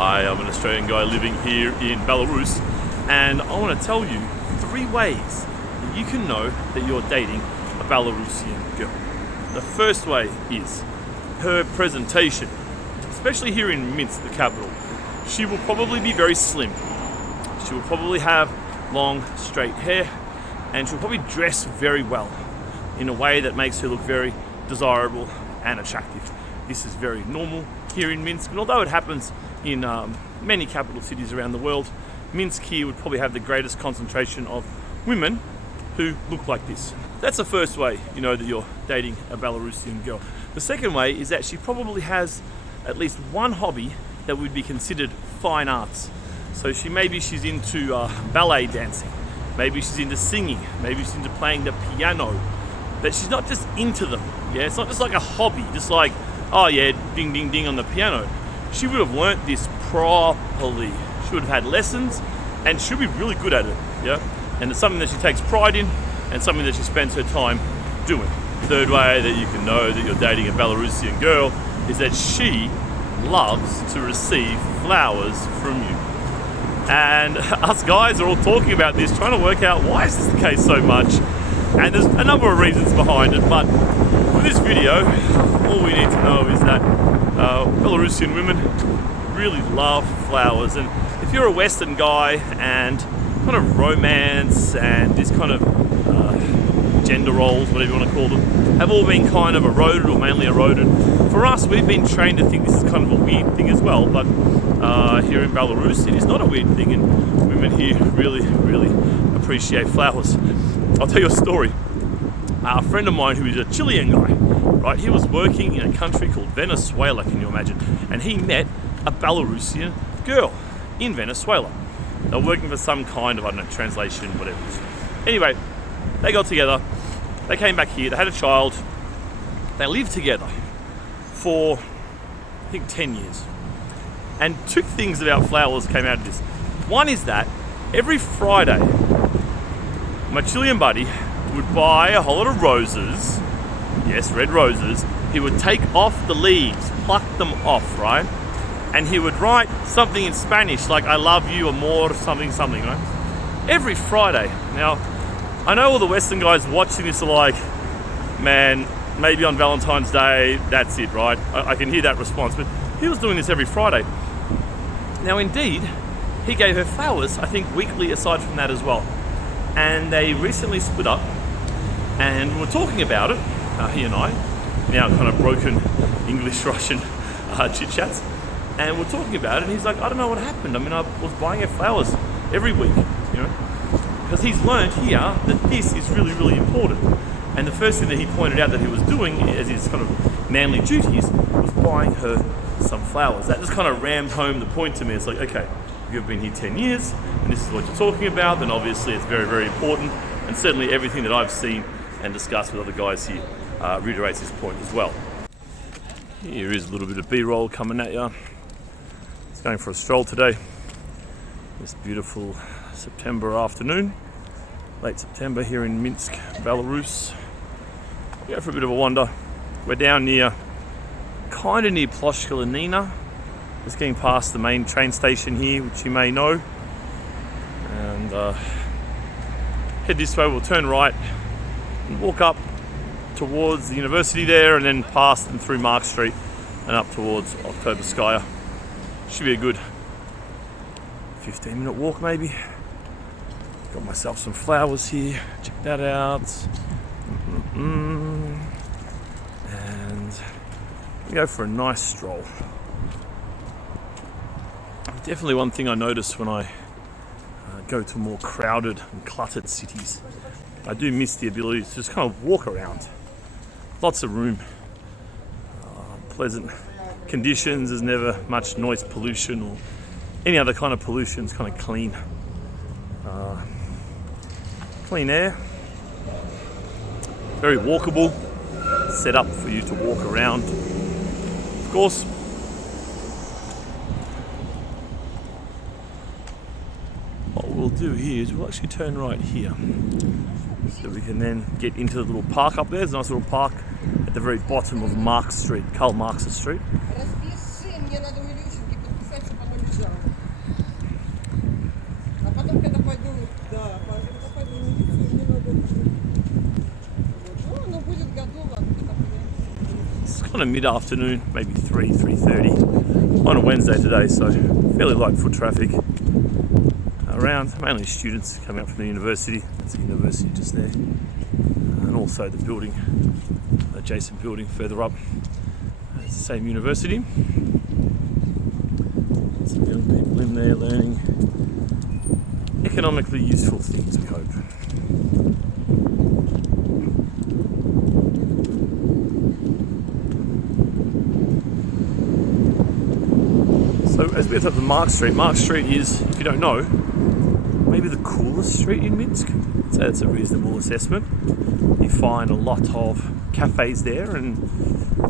I am an Australian guy living here in Belarus, and I want to tell you 3 ways that you can know that you're dating a Belarusian girl. The first way is her presentation, especially here in Minsk, the capital. She will probably be very slim. She will probably have long, straight hair, and she'll probably dress very well in a way that makes her look very desirable and attractive. This is very normal here in Minsk, and although it happens in many capital cities around the world, Minsk here would probably have the greatest concentration of women who look like this. That's the first way you know that you're dating a Belarusian girl. The second way is that she probably has at least one hobby that would be considered fine arts. So maybe she's into ballet dancing, maybe she's into singing, maybe she's into playing the piano, but she's not just into them. Yeah, it's not just like a hobby, just like, oh yeah, ding ding ding on the piano. She would have learnt this properly. She would have had lessons, and she'll be really good at it. Yeah, and it's something that she takes pride in, and something that she spends her time doing. Third way that you can know that you're dating a Belarusian girl is that she loves to receive flowers from you. And us guys are all talking about this, trying to work out why is this the case so much. And there's a number of reasons behind it, but for this video, all we need to know is that Belarusian women really love flowers. And if you're a Western guy and kind of romance and this kind of gender roles, whatever you want to call them, have all been kind of eroded or mainly eroded. For us, we've been trained to think this is kind of a weird thing as well, but here in Belarus, it is not a weird thing, and women here really, really appreciate flowers. I'll tell you a story. A friend of mine who is a Chilean guy, right? He was working in a country called Venezuela, can you imagine? And he met a Belarusian girl in Venezuela. They were working for some kind of, I don't know, translation, whatever. Anyway, they got together, they came back here, they had a child, they lived together for, I think, 10 years. And 2 things about flowers came out of this. One is that every Friday, my Chilean buddy would buy a whole lot of roses, yes, red roses. He would take off the leaves, pluck them off, right? And he would write something in Spanish, like I love you, amor, something, right? Every Friday. Now, I know all the Western guys watching this are like, man, maybe on Valentine's Day, that's it, right? I can hear that response, but he was doing this every Friday. Now, indeed, he gave her flowers, I think, weekly aside from that as well. And they recently split up, and we were talking about it, he and I, now kind of broken English-Russian chit-chats, and we're talking about it, and he's like, I don't know what happened. I mean, I was buying her flowers every week, you know, because he's learned here that this is really, really important. And the first thing that he pointed out that he was doing as his kind of manly duties was buying her some flowers. That just kind of rammed home the point to me. It's like, okay, you've been here 10 years and this is what you're talking about, then obviously it's very, very important. And certainly everything that I've seen and discussed with other guys here reiterates this point as well. Here is a little bit of B-roll coming at you. It's going for a stroll today. This beautiful September afternoon, late September here in Minsk, Belarus. We go for a bit of a wander. We're down near, kind of near Ploshka Lenina. Just getting past the main train station here, which you may know. And head this way, we'll turn right and walk up towards the university there, and then past and through Mark Street and up towards Oktoberskaya. Should be a good 15-minute walk maybe. Got myself some flowers here, check that out. And we go for a nice stroll. Definitely one thing I notice when I go to more crowded and cluttered cities. I do miss the ability to just kind of walk around. Lots of room, pleasant conditions, there's never much noise pollution or any other kind of pollution. It's kind of clean. Clean air, very walkable, set up for you to walk around. Of course, what we'll do here is we'll actually turn right here so we can then get into the little park up there. There's a nice little park at the very bottom of Mark Street, Karl Marx Street. on a mid-afternoon, maybe 3:30 on a Wednesday today, so fairly light foot traffic around, mainly students coming up from the university. That's the university just there, and also the building, adjacent building further up. It's the same university. Some young people in there learning economically useful things, we hope. So as we head up to Mark Street is, if you don't know, maybe the coolest street in Minsk. So that's a reasonable assessment. You find a lot of cafes there, and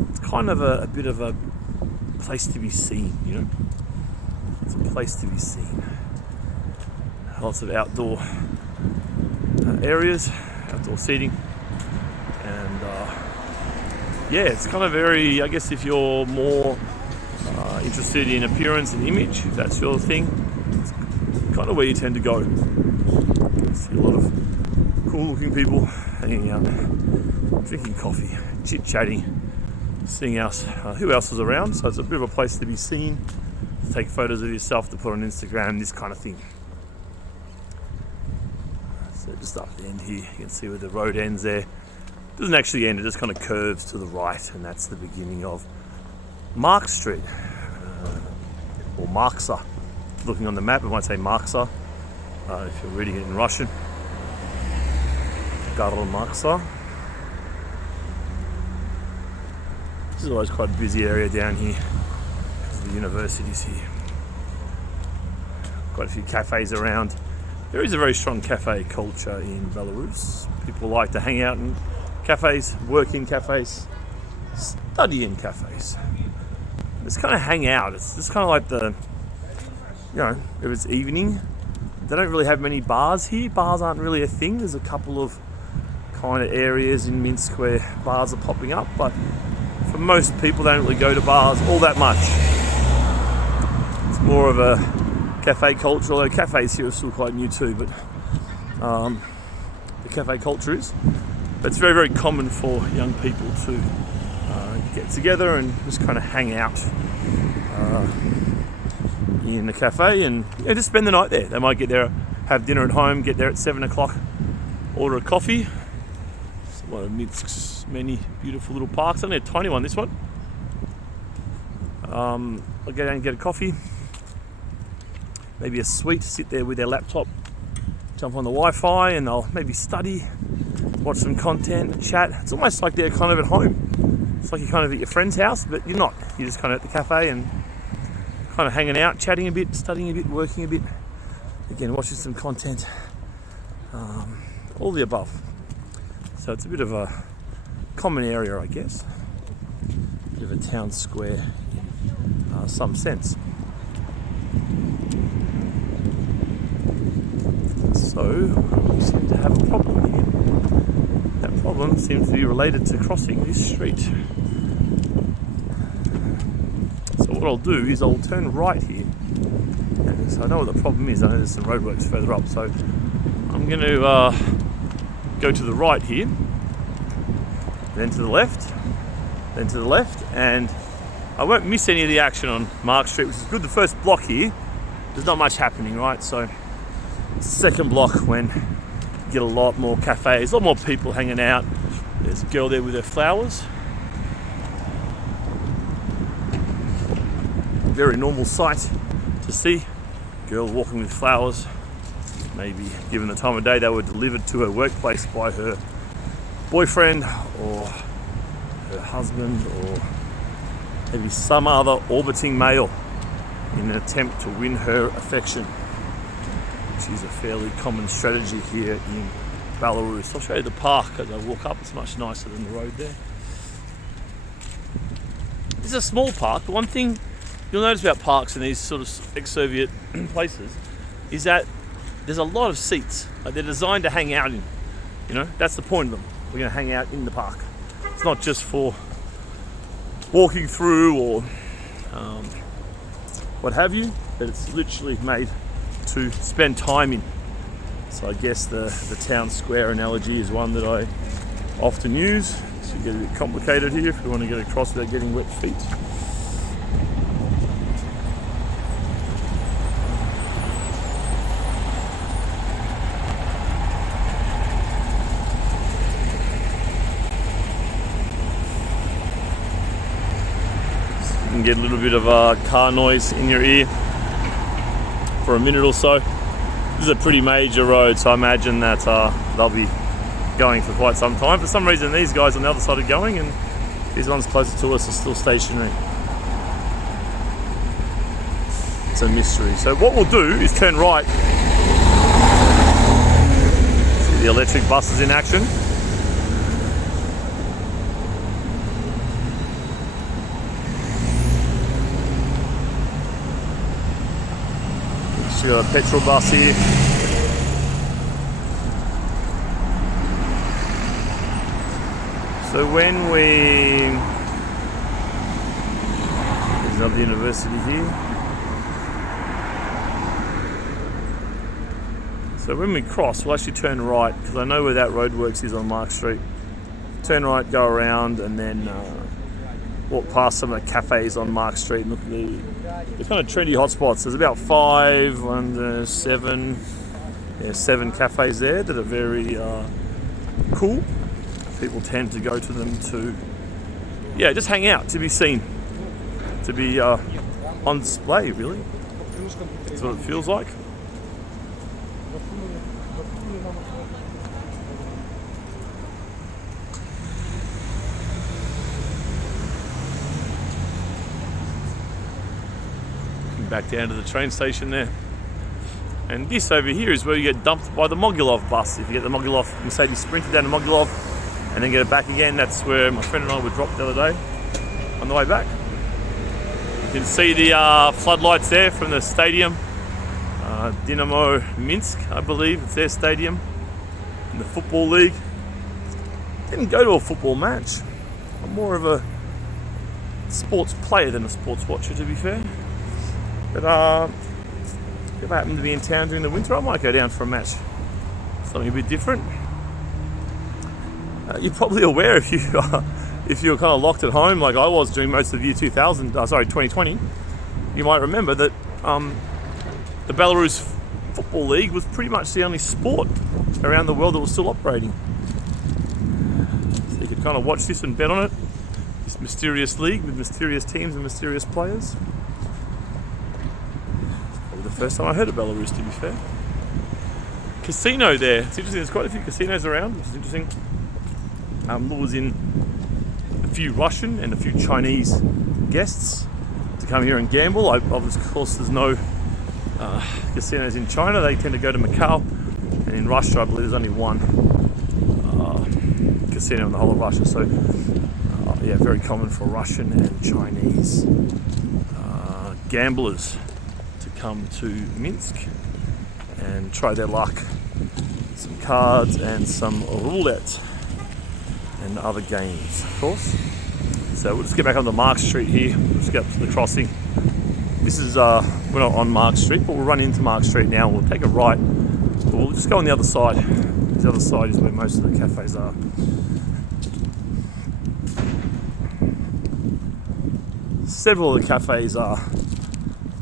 it's kind of a bit of a place to be seen, you know. It's a place to be seen. Lots of outdoor areas, outdoor seating, and yeah, it's kind of very, I guess if you're more interested in appearance and image, if that's your thing, it's kind of where you tend to go. See a lot of cool looking people hanging out, drinking coffee, chit-chatting, seeing who else was around. So it's a bit of a place to be seen, to take photos of yourself, to put on Instagram, this kind of thing. So just up the end here, you can see where the road ends there. It doesn't actually end, it just kind of curves to the right, and that's the beginning of Mark Street, or Marksa. Looking on the map, it might say Marksa, if you're reading it in Russian. Karl Marksa. This is always quite a busy area down here because the university's here. Quite a few cafes around. There is a very strong cafe culture in Belarus. People like to hang out in cafes, work in cafes, study in cafes. It's kind of hang out. It's just kind of like if it's evening, they don't really have many bars here. Bars aren't really a thing. There's a couple of kind of areas in Minsk where bars are popping up, but for most people, they don't really go to bars all that much. It's more of a cafe culture, although cafes here are still quite new too, but the cafe culture is. But it's very, very common for young people to get together and just kind of hang out in the cafe and just spend the night there. They might get there, have dinner at home, get there at 7 o'clock, order a coffee. It's one of Minsk's many beautiful little parks. Only a tiny one, this one. I'll go down and get a coffee, maybe a sweet, sit there with their laptop, jump on the Wi-Fi, and they'll maybe study, watch some content, chat. It's almost like they're kind of at home. It's like you're kind of at your friend's house, but you're not. You're just kind of at the cafe and kind of hanging out, chatting a bit, studying a bit, working a bit. Again, watching some content. All the above. So it's a bit of a common area, I guess. A bit of a town square in some sense. So we seem to have a problem here. That problem seems to be related to crossing this street. So what I'll do is I'll turn right here. And so I know what the problem is. I know there's some roadworks further up. So I'm going to go to the right here, then to the left, then to the left, and I won't miss any of the action on Mark Street, which is good. The first block here, there's not much happening, right? So it's the second block when you get a lot more cafes, a lot more people hanging out. There's a girl there with her flowers. Very normal sight to see. Girl walking with flowers. Maybe given the time of day they were delivered to her workplace by her boyfriend or her husband or maybe some other orbiting male in an attempt to win her affection, which is a fairly common strategy here in Belarus. I'll show you the park as I walk up. It's much nicer than the road there. This is a small park, but one thing you'll notice about parks in these sort of ex-Soviet places is that there's a lot of seats. Like they're designed to hang out in. You know, that's the point of them. We're going to hang out in the park. It's not just for walking through or what have you, but it's literally made to spend time in. So I guess the town square analogy is one that I often use. Should get a bit complicated here if we want to get across without getting wet feet. So you can get a little bit of car noise in your ear for a minute or so. This is a pretty major road, so I imagine that they'll be going for quite some time. For some reason, these guys on the other side are going, and these ones closer to us are still stationary. It's a mystery. So what we'll do is turn right. See the electric buses in action. We've got a petrol bus here. So when there's another university here. So when we cross, we'll actually turn right, because I know where that roadworks is on Mark Street. Turn right, go around, and then walk past some of the cafes on Mark Street and look at the kind of trendy hotspots. There's about 7 cafes there that are very cool. People tend to go to them to, just hang out, to be seen, to be on display, really. That's what it feels like. Back down to the train station there. And this over here is where you get dumped by the Mogilov bus. If you get the Mogilov Mercedes Sprinter down to Mogilov and then get it back again, that's where my friend and I were dropped the other day on the way back. You can see the floodlights there from the stadium. Dynamo Minsk, I believe, it's their stadium in the Football League. Didn't go to a football match. I'm more of a sports player than a sports watcher, to be fair. But if I happen to be in town during the winter, I might go down for a match. Something a bit different. You're probably aware if you're kind of locked at home like I was during most of year 2020, you might remember that the Belarus Football League was pretty much the only sport around the world that was still operating. So you could kind of watch this and bet on it. This mysterious league with mysterious teams and mysterious players. First time I heard of Belarus, to be fair. Casino there. It's interesting, there's quite a few casinos around, which is interesting. Lures in a few Russian and a few Chinese guests to come here and gamble. Of course, there's no casinos in China. They tend to go to Macau. And in Russia, I believe there's only one casino in the whole of Russia. So, very common for Russian and Chinese gamblers come to Minsk and try their luck. Some cards and some roulette and other games, of course. So we'll just get back onto Mark Street here. We'll just get up to the crossing. This is, we're not on Mark Street, but we'll run into Mark Street now. We'll take a right, but we'll just go on the other side. The other side is where most of the cafes are. Several of the cafes are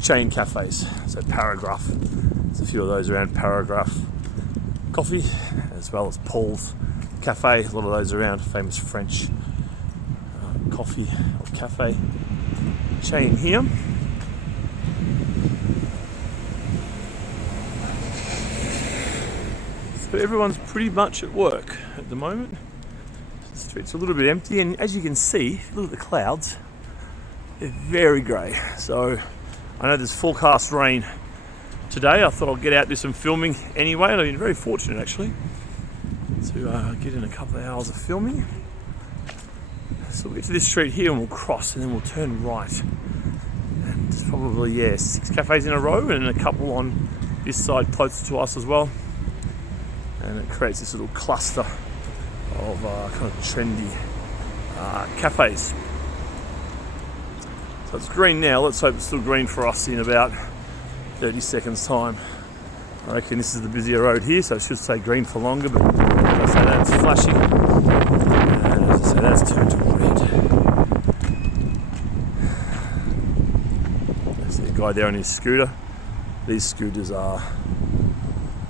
chain cafes, so Paragraph. There's a few of those around. Paragraph Coffee, as well as Paul's Cafe. A lot of those around. Famous French coffee or cafe chain here. So everyone's pretty much at work at the moment. The street's a little bit empty, and as you can see, if you look at the clouds, they're very grey. So I know there's forecast rain today. I thought I'd get out and do some filming anyway, and I've been very fortunate actually to get in a couple of hours of filming. So we'll get to this street here and we'll cross, and then we'll turn right. And there's probably 6 cafes in a row and a couple on this side closer to us as well. And it creates this little cluster of kind of trendy cafes. So it's green now. Let's hope it's still green for us in about 30 seconds time. I reckon this is the busier road here, so it should stay green for longer, but as I say that, it's flashing. And as I say, that's turned to red. There's the guy there on his scooter. These scooters are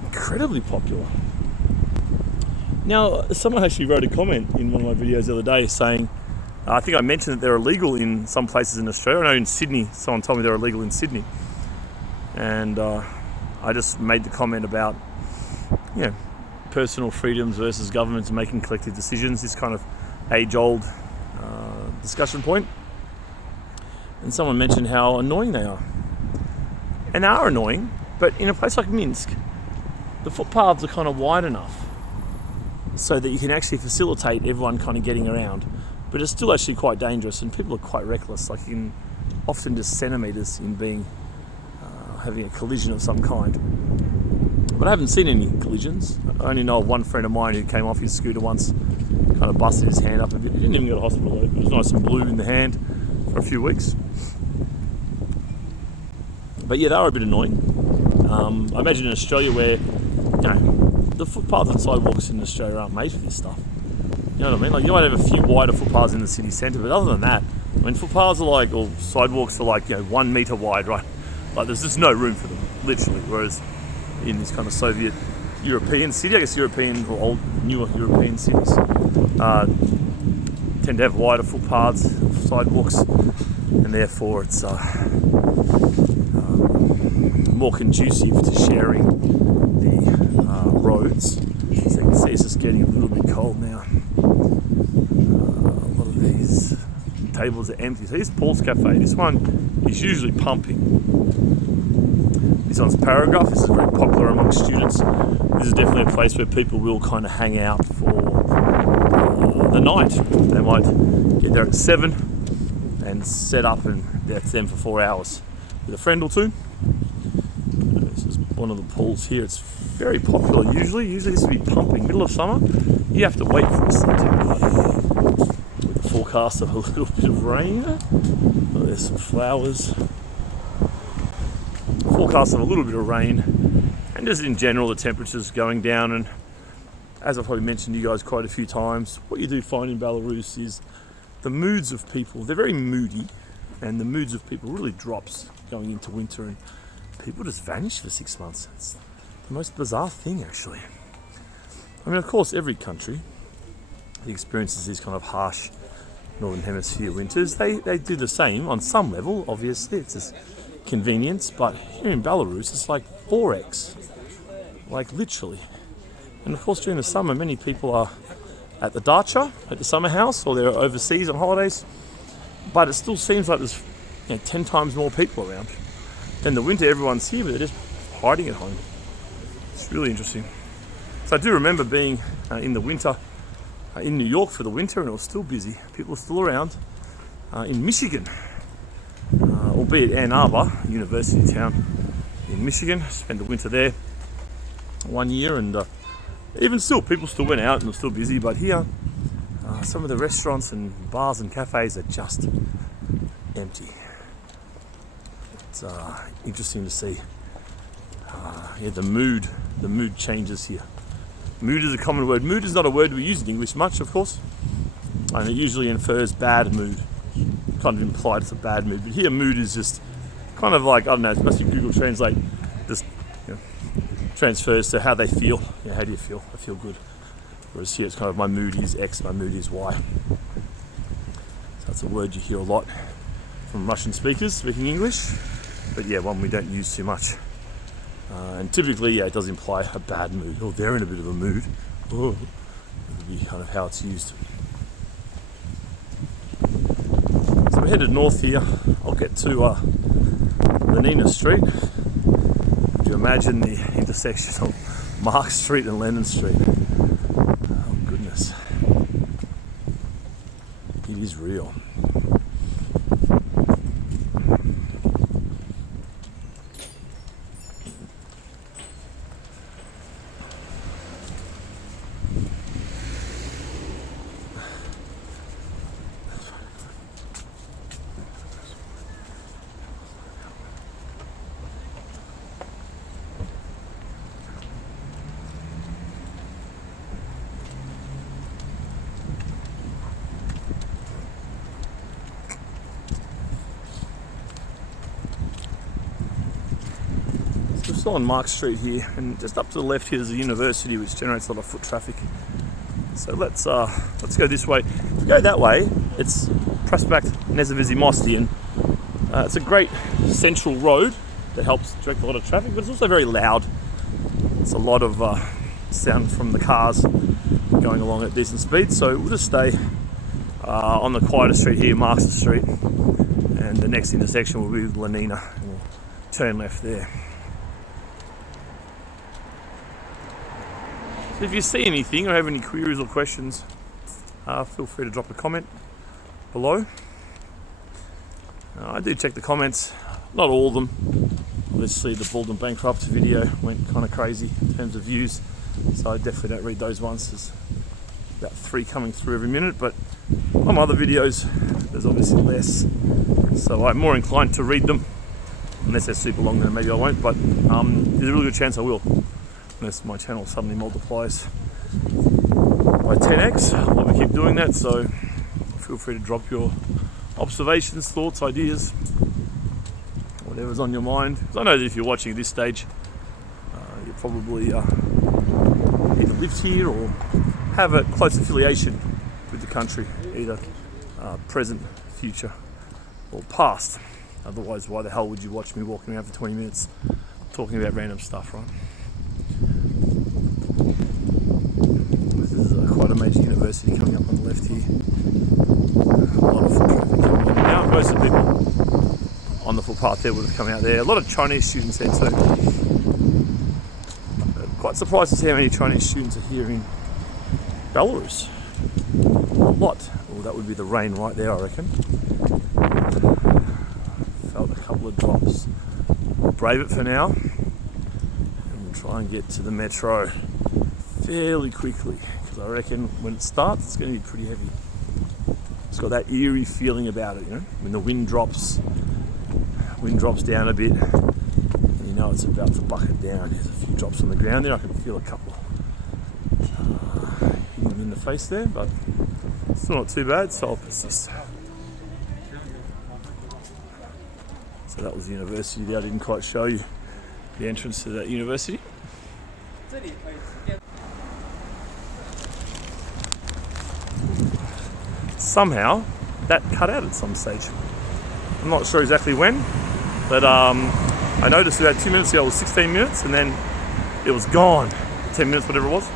incredibly popular. Now, someone actually wrote a comment in one of my videos the other day saying, I think I mentioned that they're illegal in some places in Australia. I know in Sydney, someone told me they're illegal in Sydney. And I just made the comment about, personal freedoms versus governments making collective decisions, this kind of age-old discussion point. And someone mentioned how annoying they are. And they are annoying, but in a place like Minsk, the footpaths are kind of wide enough so that you can actually facilitate everyone kind of getting around. But it's still actually quite dangerous, and people are quite reckless. Like, you can often just centimetres in being having a collision of some kind. But I haven't seen any collisions. I only know of one friend of mine who came off his scooter once, kind of busted his hand up a bit. He didn't even go to hospital though. It was nice and blue in the hand for a few weeks. But yeah, they are a bit annoying. I imagine in Australia where, the footpaths and sidewalks in Australia aren't made for this stuff. You know what I mean? Like, you might have a few wider footpaths in the city centre, but other than that, footpaths are or sidewalks are 1 metre wide, right? Like, there's just no room for them, literally. Whereas in this kind of Soviet European city, I guess European or old, newer European cities tend to have wider footpaths, sidewalks, and therefore it's more conducive to sharing the roads. So you can see it's just getting a little bit cold now. A lot of these tables are empty. So here's Paul's Cafe. This one is usually pumping. This one's Paragraph. This is very popular among students. This is definitely a place where people will kind of hang out for the night. They might get there at 7 and set up, and that's them for 4 hours with a friend or two. This is one of the pools here. It's very popular usually. Usually this would be pumping. Middle of summer, you have to wait for this thing to run. With the forecast of a little bit of rain. Oh, there's some flowers. Forecast of a little bit of rain, and just in general the temperature's going down. And as I've probably mentioned to you guys quite a few times, what you do find in Belarus is the moods of people. They're very moody, and the moods of people really drops going into winter, and people just vanish for 6 months. It's the most bizarre thing, actually. I mean, of course, every country experiences these kind of harsh northern hemisphere winters. They do the same on some level. Obviously, it's just convenience, but here in Belarus it's like 4x, like literally. And of course during the summer many people are at the dacha, at the summer house, or they're overseas on holidays, but it still seems like there's 10 times more people around. Then the winter everyone's here, but they're just hiding at home. It's really interesting. So I do remember being in the winter in New York for the winter, and it was still busy. People are still around. In Michigan, albeit Ann Arbor, university town in Michigan, spent the winter there 1 year, and even still, people still went out and were still busy. But here, some of the restaurants and bars and cafes are just empty. It's interesting to see. The mood changes here. Mood is a common word. Mood is not a word we use in English much, of course, and it usually infers bad mood. Kind of implied it's a bad mood, but here mood is just kind of like, I don't know, it must be Google Translate, just transfers to how they feel. How do you feel? I feel good. Whereas here it's kind of my mood is X, my mood is Y. So that's a word you hear a lot from Russian speakers speaking English, but one we don't use too much. And typically, it does imply a bad mood. Oh, they're in a bit of a mood. Oh, that would be kind of how it's used. So we're headed north here. I'll get to Lenina Street. Could you imagine the intersection of Mark Street and Lennon Street? Oh goodness. It is real. still on Mark Street here, and just up to the left here is a university which generates a lot of foot traffic. So let's go this way. If we go that way, it's Prospect Nezavizi Mosti, and it's a great central road that helps direct a lot of traffic, but it's also very loud. It's a lot of sound from the cars going along at decent speed, so we'll just stay on the quieter street here, Marxter Street, and the next intersection will be Lenina, and we'll turn left there. So if you see anything or have any queries or questions, feel free to drop a comment below. I do check the comments, not all of them. Obviously the Bald and Bankrupt video went kind of crazy in terms of views, so I definitely don't read those ones. There's about 3 coming through every minute, but on my other videos there's obviously less, so I'm more inclined to read them. Unless they're super long, then maybe I won't, but there's a really good chance I will, unless my channel suddenly multiplies by 10x. I'll probably keep doing that, so feel free to drop your observations, thoughts, ideas, whatever's on your mind. Because I know that if you're watching at this stage, you probably either lived here or have a close affiliation with the country, either present, future, or past. Otherwise, why the hell would you watch me walking around for 20 minutes talking about random stuff, right? This is quite a major university coming up on the left here. A lot of foot traffic coming in and out. Most of the people on the footpath there would have come out there. A lot of Chinese students there too. Quite surprised to see how many Chinese students are here in Belarus. A lot. Well, that would be the rain right there, I reckon. Felt a couple of drops. We'll brave it for now, and we'll try and get to the metro fairly quickly, because I reckon when it starts it's going to be pretty heavy. It's got that eerie feeling about it, you know, when the wind drops down a bit, you know it's about to bucket down. There's a few drops on the ground there. I can feel a couple hitting in the face there, but still not too bad, so I'll persist. So that was the university there. I didn't quite show you the entrance to that university. Somehow that cut out at some stage. I'm not sure exactly when, but I noticed about 2 minutes ago it was 16 minutes and then it was gone. 10 minutes, whatever it was.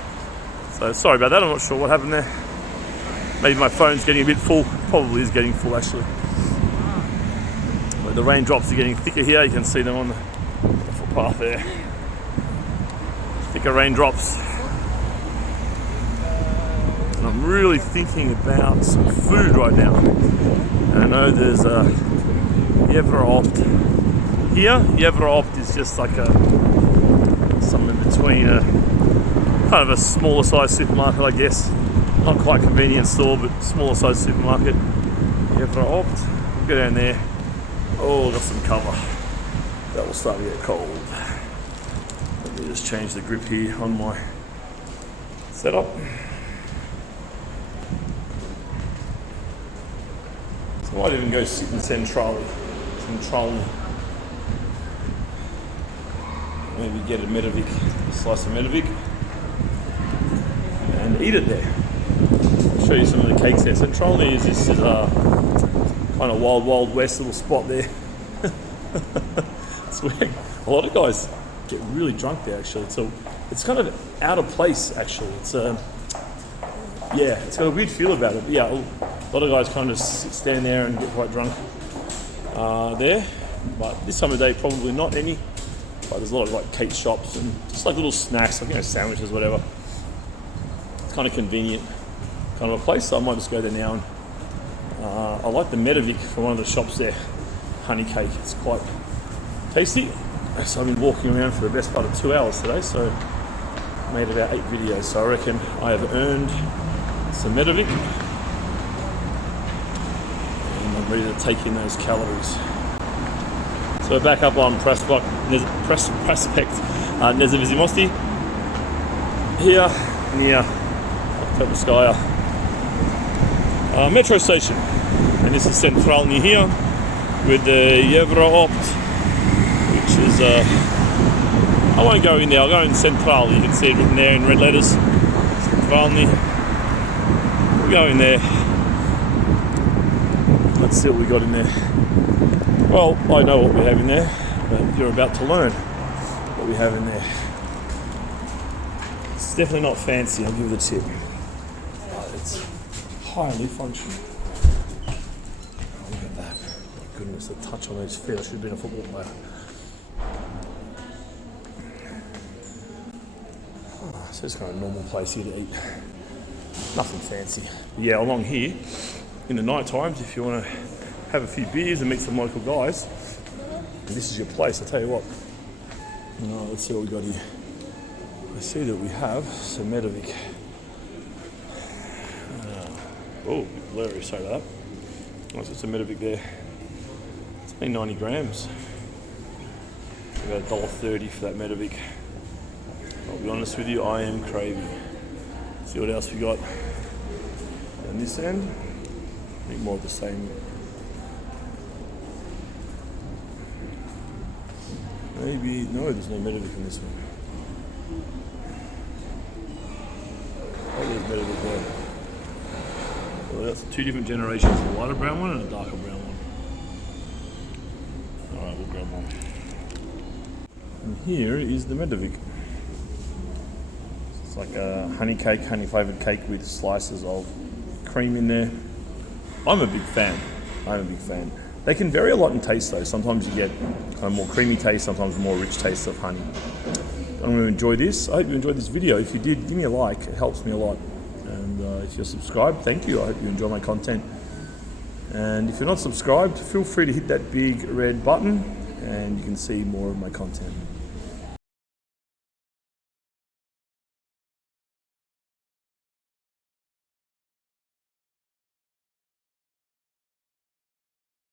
So sorry about that, I'm not sure what happened there. Maybe my phone's getting a bit full. Probably is getting full actually. But the raindrops are getting thicker here. You can see them on the footpath there. Thicker raindrops. And I'm really thinking about some food right now. And I know there's a Yevro-Opt here. Yevro-Opt is just like something between a kind of a smaller size supermarket, I guess. Not quite convenience store, but smaller size supermarket. Yevro-Opt. We'll go down there. Oh, got some cover. That will start to get cold. Let me just change the grip here on my setup. So I might even go sit in centrally. Maybe get a Medovik, a slice of Medovik, and eat it there. I'll show you some of the cakes there. Centralny is this kind of wild west little spot there. It's where a lot of guys get really drunk there actually. So it's kind of out of place actually. It's it's got a weird feel about it. But yeah, a lot of guys kind of stand there and get quite drunk there. But this time of day probably not any. But there's a lot of like cake shops and just like little snacks, like sandwiches, whatever. It's kind of convenient kind of a place, so I might just go there now. And I like the Medovik from one of the shops there, honey cake. It's quite tasty. So I've been walking around for the best part of 2 hours today, so I made about 8 videos. So I reckon I have earned some Medovik, and I'm ready to take in those calories. So back up on Prospect Nezavizi Mosti, here near Oktoberskaya metro station, and this is Centralny here with the Yevro-Opt, which is I won't go in there, I'll go in Centralny. You can see it written there in red letters. Centralny. We'll go in there. Let's see what we got in there. Well, I know what we have in there, but you're about to learn what we have in there. It's definitely not fancy, I'll give it a tip. But it's highly functional. Oh, look at that. My goodness, the touch on those feet. I should have been a football player. Oh, so it's kind of a normal place here to eat. Nothing fancy. But yeah, along here, in the night times, if you want to have a few beers and meet some local guys, this is your place. I'll tell you what. Let's see what we got here. I see that we have some Medovic. Oh, blurry, sorry about that. Oh, so some Medovic there. It's only 90 grams. About $1.30 for that Medovic. I'll be honest with you, I am craving. See what else we got on this end. I think more of the same. Maybe, no, there's no Medovic in this one. Oh, there's Medovic there. Well, that's two different generations, a lighter brown one and a darker brown one. Alright, we'll grab one. And here is the Medovic. It's like a honey cake, honey flavoured cake with slices of cream in there. I'm a big fan. They can vary a lot in taste though. Sometimes you get a more creamy taste, sometimes more rich taste of honey. I'm going to enjoy this. I hope you enjoyed this video. If you did, give me a like. It helps me a lot. And if you're subscribed, thank you. I hope you enjoy my content. And if you're not subscribed, feel free to hit that big red button and you can see more of my content.